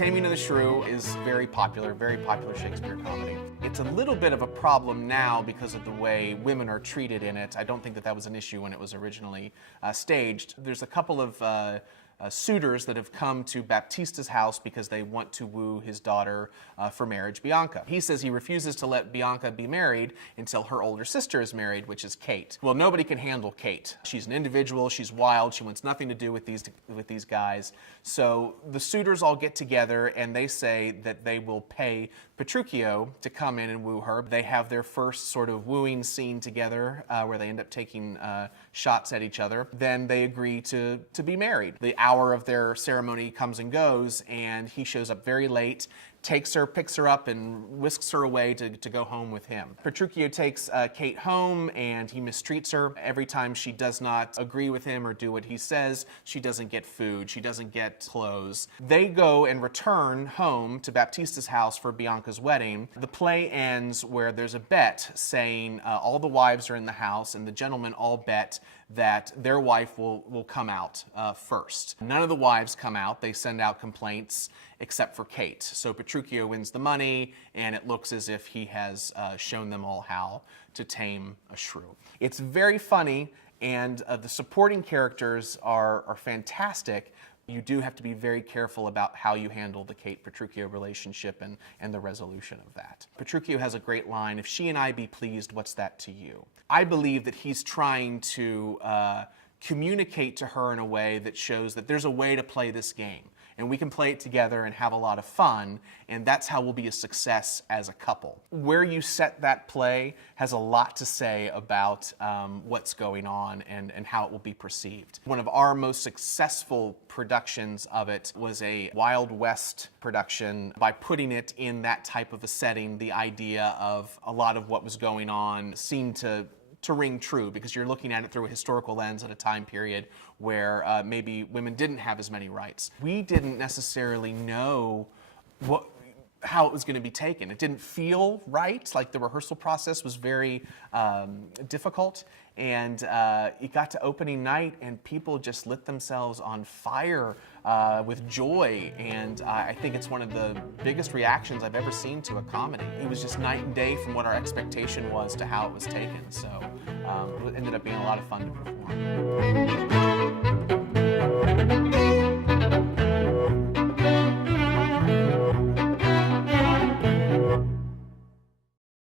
Taming of the Shrew is very popular Shakespeare comedy. It's a little bit of a problem now because of the way women are treated in it. I don't think that that was an issue when it was originally staged. There's a couple of suitors that have come to Baptista's house because they want to woo his daughter for marriage, Bianca. He says he refuses to let Bianca be married until her older sister is married, which is Kate. Well, nobody can handle Kate. She's an individual, she's wild, she wants nothing to do with these guys. So the suitors all get together and they say that they will pay Petruchio to come in and woo her. They have their first sort of wooing scene together where they end up taking shots at each other. Then they agree to be married. The hour of their ceremony comes and goes, and he shows up very late, takes her, picks her up, and whisks her away to go home with him. Petruchio takes Kate home, and he mistreats her. Every time she does not agree with him or do what he says, she doesn't get food, she doesn't get clothes. They go and return home to Baptista's house for Bianca's wedding. The play ends where there's a bet saying all the wives are in the house, and the gentlemen all bet that their wife will come out first. None of the wives come out. They send out complaints except for Kate. So Petruchio wins the money, and it looks as if he has shown them all how to tame a shrew. It's very funny, and the supporting characters are fantastic. You do have to be very careful about how you handle the Kate-Petruchio relationship and the resolution of that. Petruchio has a great line, "If she and I be pleased, what's that to you?" I believe that he's trying to communicate to her in a way that shows that there's a way to play this game, and we can play it together and have a lot of fun, and that's how we'll be a success as a couple. Where you set that play has a lot to say about what's going on and how it will be perceived. One of our most successful productions of it was a Wild West production. By putting it in that type of a setting, the idea of a lot of what was going on seemed to ring true, because you're looking at it through a historical lens at a time period where maybe women didn't have as many rights. We didn't necessarily know how it was going to be taken. It didn't feel right. Like, the rehearsal process was very difficult, and it got to opening night and people just lit themselves on fire with joy, and I think it's one of the biggest reactions I've ever seen to a comedy. It was just night and day from what our expectation was to how it was taken, so it ended up being a lot of fun to perform.